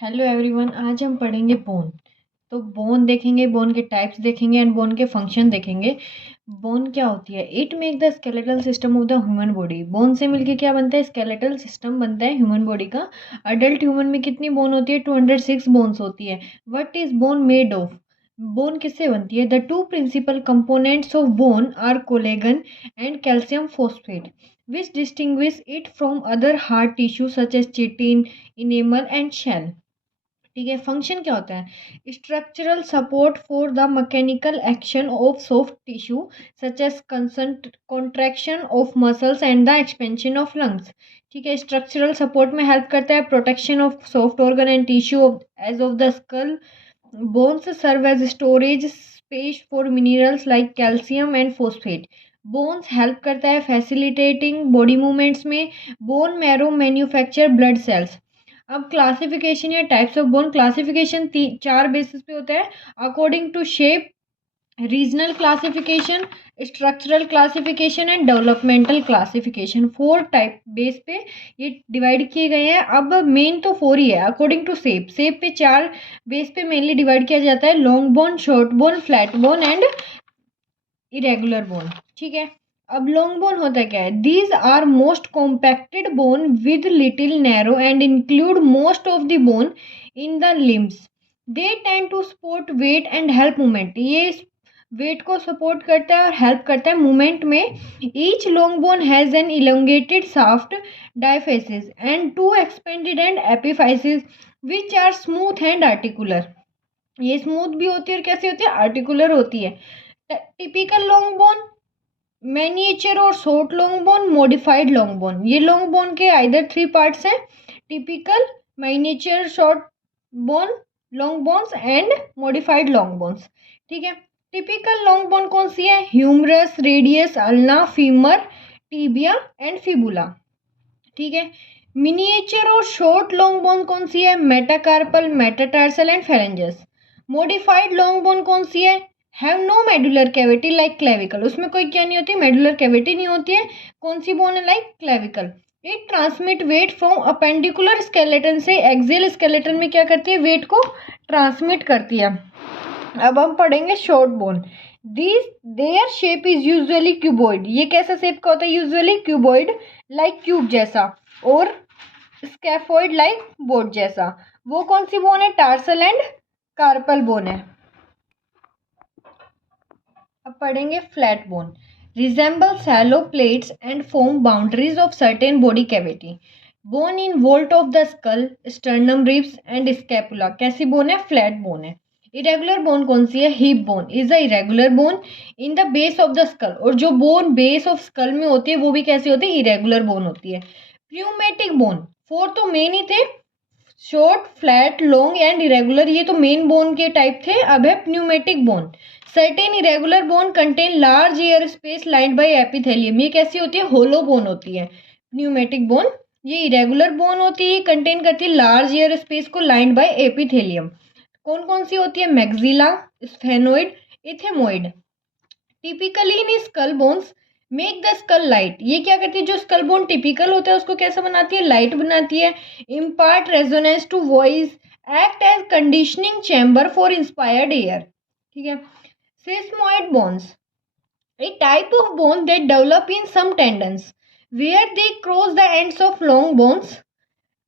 Hello everyone, आज हम पढ़ेंगे बोन। तो बोन देखेंगे, बोन के टाइप्स देखेंगे एंड बोन के फंक्शन देखेंगे। बोन क्या होती है? It make the skeletal system of the human body. Bone से मिलके क्या बनता है? स्केलेटल सिस्टम बनता है ह्यूमन बॉडी का। अडल्ट ह्यूमन में कितनी बोन होती है? 206 बोन्स होती है। What is bone made of? Bone किससे बनती है? The two principal components of bone are collagen and calcium phosphate which distinguish it from other hard tissue such as chitin, enamel and shell। ठीक है। Function क्या होता है? Structural support for the mechanical action of soft tissue such as contraction of muscles and the expansion of lungs. ठीक है। Structural support में help करता है, protection of soft organ and tissue as of the skull. Bones serve as storage space for minerals like calcium and phosphate. Bones help करता है facilitating body movements में। Bone marrow manufacture blood cells. अब classification या types of bone classification चार basis पे होता है, according to shape, regional classification, structural classification and developmental classification. Four type base पे ये डिवाइड किए गए हैं। अब मेन तो फोर ही है अकॉर्डिंग टू शेप। शेप पे चार बेस पे मेनली डिवाइड किया जाता है, long bone, short bone, flat bone and irregular bone. ठीक है। अब लॉन्ग बोन होता क्या है? These are most compacted bone with little narrow and include most of the bone in the limbs. They tend to support weight and help movement. ये weight को support करता है और हेल्प करता है मूवमेंट में। Each long bone has an elongated shaft, diaphysis and two expanded and epiphysis which are smooth and articular. ये smooth भी होती है और कैसी होती है? आर्टिकुलर होती है। टिपिकल लॉन्ग बोन, मैनिएचर और short long bone, modified long bone. ये लॉन्ग बोन के आइदर थ्री पार्ट्स हैं, typical, miniature, short bone long bones and modified long bones. ठीक है। टिपिकल लॉन्ग बोन कौन सी है? Humerus, radius, ulna, femur, tibia and fibula. ठीक है। मिनिएचर और शॉर्ट लॉन्ग बोन कौन सी है? Metacarpal, metatarsal and phalanges. Modified long bone कौन सी है? Have no medullary cavity like clavicle. उसमें कोई क्या नहीं होती? मेडुलर कैविटी नहीं होती है। कौन सी बोन है? Like clavicle. It transmit weight from appendicular skeleton से एक्सियल स्केलेटन में क्या करती है? वेट को ट्रांसमिट करती है। अब हम पढ़ेंगे short bone. This their shape is usually cuboid. ये कैसा शेप का होता है? यूजुअली क्यूबॉइड, लाइक क्यूब जैसा, और स्कैफोइड लाइक बोट जैसा। वो कौन सी बोन है? टार्सल एंड कार्पल बोन है। अब पढ़ेंगे flat bone. Resemble shallow plates and form boundaries of certain body cavity. Bone in vault of the skull, sternum, ribs and scapula. कैसी बोन है? फ्लैट बोन है। इरेगुलर बोन कौन सी है? Hip bone is a irregular bone in the base of the skull. और जो bone base of skull में होती है वो भी कैसी होती है? इरेगुलर बोन होती है। प्यूमेटिक बोन, फोर तो मेन ही थे, short, flat, long and irregular. ये तो मेन बोन के टाइप थे। अब है pneumatic bone. Certain irregular bone contain large air space lined by epithelium. ये कैसी होती है? होलो बोन होती है प्न्यूमेटिक बोन। ये इरेगुलर बोन होती है, कंटेन करती है लार्ज एयर स्पेस को लाइंड बाय एपिथेलियम। कौन कौन सी होती है? Maxilla, sphenoid, इथेमोइड। Typically in skull bones make the skull light. ये क्या करती है? जो स्कल बोन टिपिकल होता है उसको कैसा बनाती है? लाइट बनाती है। Impart resonance to voice, act as conditioning chamber for inspired air. ठीक है। Sesamoid bones, a type of bone that develop in some tendons where they cross the ends of long bones।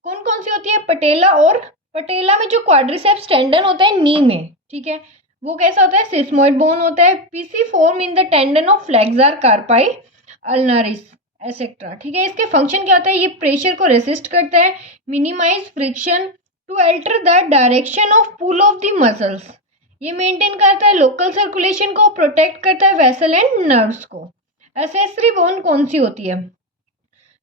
कौन कौन सी होती है? पटेला, और पटेला में जो क्वाड्रिसेप्स टेंडन होता है नी में, ठीक है, वो कैसा होता है? सिस्मोइड बोन होता है। PC form in the tendon of flexor कार्पाई, अल्नारिस etcetera. ठीक है। इसके फंक्शन क्या होता है? ये प्रेशर को रेसिस्ट करता है, minimise friction, to alter the direction of pull of the muscles. ये मेंटेन करता है लोकल सर्कुलेशन को, प्रोटेक्ट करता है वेसल एंड नर्व्स को। एसेसरी बोन कौन सी होती है?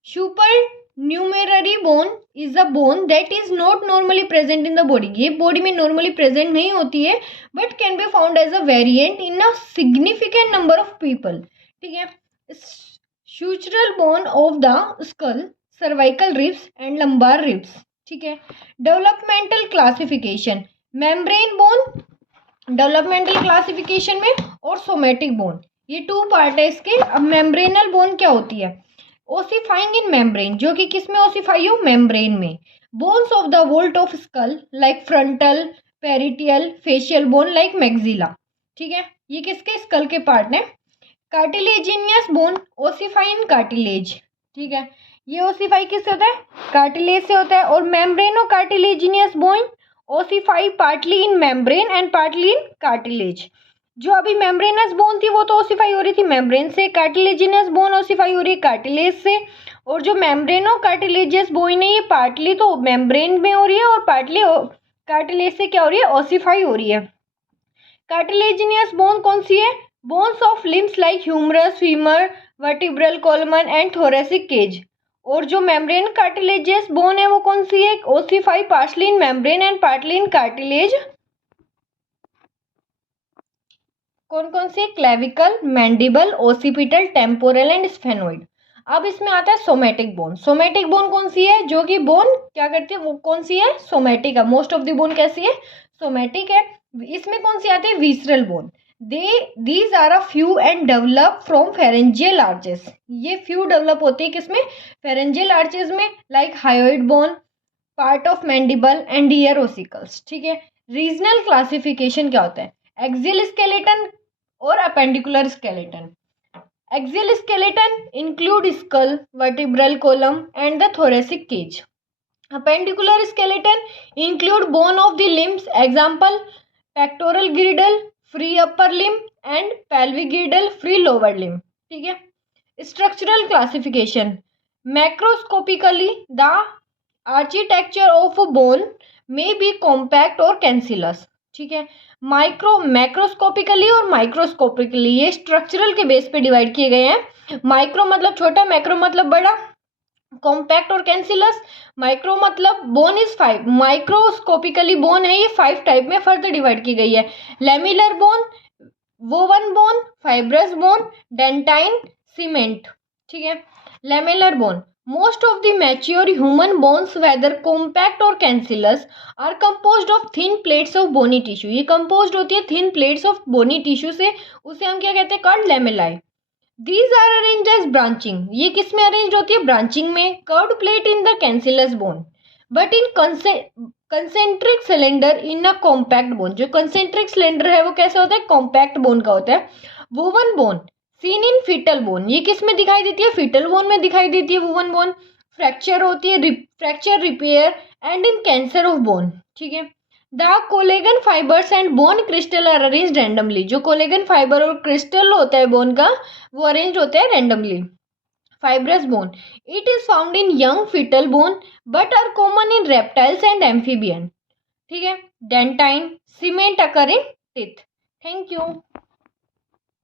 Supernumerary bone is a bone that is not normally present in the body. ये बॉडी में नॉर्मली प्रेजेंट नहीं होती है, but can be found as a variant in a significant number of people. ठीक है। Sutural bone of the skull, cervical ribs and lumbar ribs. ठीक है। Developmental classification, membrane bone developmental classification में, और somatic bone. ये two part है इसके। अब मेम्ब्रेनल बोन क्या होती है? ओसिफाइंग इन मेम्ब्रेन, जो कि किस में ओसिफाई हो, मेम्ब्रेन में। Bones of the vault of skull like frontal, parietal, facial bone like maxilla. ठीक है, ये किसके, स्कल के पार्ट है। Cartilaginous bone ossify in cartilage. ठीक है, ये ओसिफाई किससे होता है, कार्टिलेज से होता है। और membranocartilaginous bone ossify partly in membrane and partly in cartilage. जो अभी मेम्ब्रेनस बोन थी वो तो ओसिफाई हो रही थी मेम्ब्रेन से, कार्टिलेजिनस बोन ओसिफाई हो रही है कार्टिलेज से। और जो मेम्ब्रेनो कार्टिलेजियस बोन है ये पार्टली तो मेम्ब्रेन में हो रही है और पार्टली कार्टिलेज से क्या हो रही है, ओसिफाई हो रही है। कार्टिलेजिनियस बोन कौन सी है, bones of limbs like humerus, femur, vertebral column and thoracic cage. और जो मेम्ब्रेन कार्टिलेजियस बोन है वो कौन सी है, ossify partly in membrane and partly in cartilage. कौन कौन सी, clavicle, mandible, occipital, temporal and sphenoid. अब इसमें आता है सोमेटिक बोन। सोमेटिक बोन कौन सी है, जो कि बोन क्या करती है, वो कौन सी है, सोमेटिक है। मोस्ट ऑफ द बोन कैसी है, सोमेटिक है। इसमें कौन सी आती है, visceral bone. These are a few and develop from pharyngeal arches. ये फ्यू डेवलप होती है किसमें, फेरेंजियल आर्चेस में, like hyoid bone, part of mandible and ear ossicles. ठीक है, रीजनल क्लासिफिकेशन क्या होता है, एक्सियल स्केलेटन और appendicular skeleton. Axial skeleton include skull, vertebral column and the thoracic cage. Appendicular skeleton include bone of the limbs, example pectoral girdle, free upper limb and pelvic गिर्डल, free lower limb. ठीक है, structural classification, macroscopically the architecture of bone में B compact और cancellous. ठीक है, macroscopically और microscopically ये structural के base पे डिवाइड किए गए हैं। माइक्रो मतलब छोटा, मैक्रो मतलब बड़ा, कॉम्पैक्ट और कैंसिलस। माइक्रो मतलब बोन इज 5, माइक्रोस्कोपिकली बोन है ये 5 टाइप में फर्दर डिवाइड की गई है। Lamellar bone, woven bone, fibrous bone, dentine, cement. ठीक है, lamellar bone, most of the mature human bones whether compact or cancellous are composed of thin plates of bony tissue। ये composed होती है thin plates of bony tissue से, उसे हम क्या कहते हैं, called lamellae। These are arranged as branching, ये किस में arranged होती है, branching में। curved plate in the cancellous bone but in concentric cylinder in a compact bone। जो concentric cylinder है वो कैसे होता है, compact bone का होता है। woven bone seen in fetal bone, ये किस में दिखाई देती है, फीटल बोन में दिखाई देती है वुवन बोन। फ्रैक्चर होती है, fracture repair and in cancer of bone. ठीक है, the collagen fibres and bone crystal are arranged randomly. जो कोलेगन फाइबर और क्रिस्टल होता है बोन का वो अरेंज होता है randomly. Fibrous bone, it is found in young fetal bone but are common in reptiles and amphibian. ठीक है, dentine, cement occur in teeth. Thank you.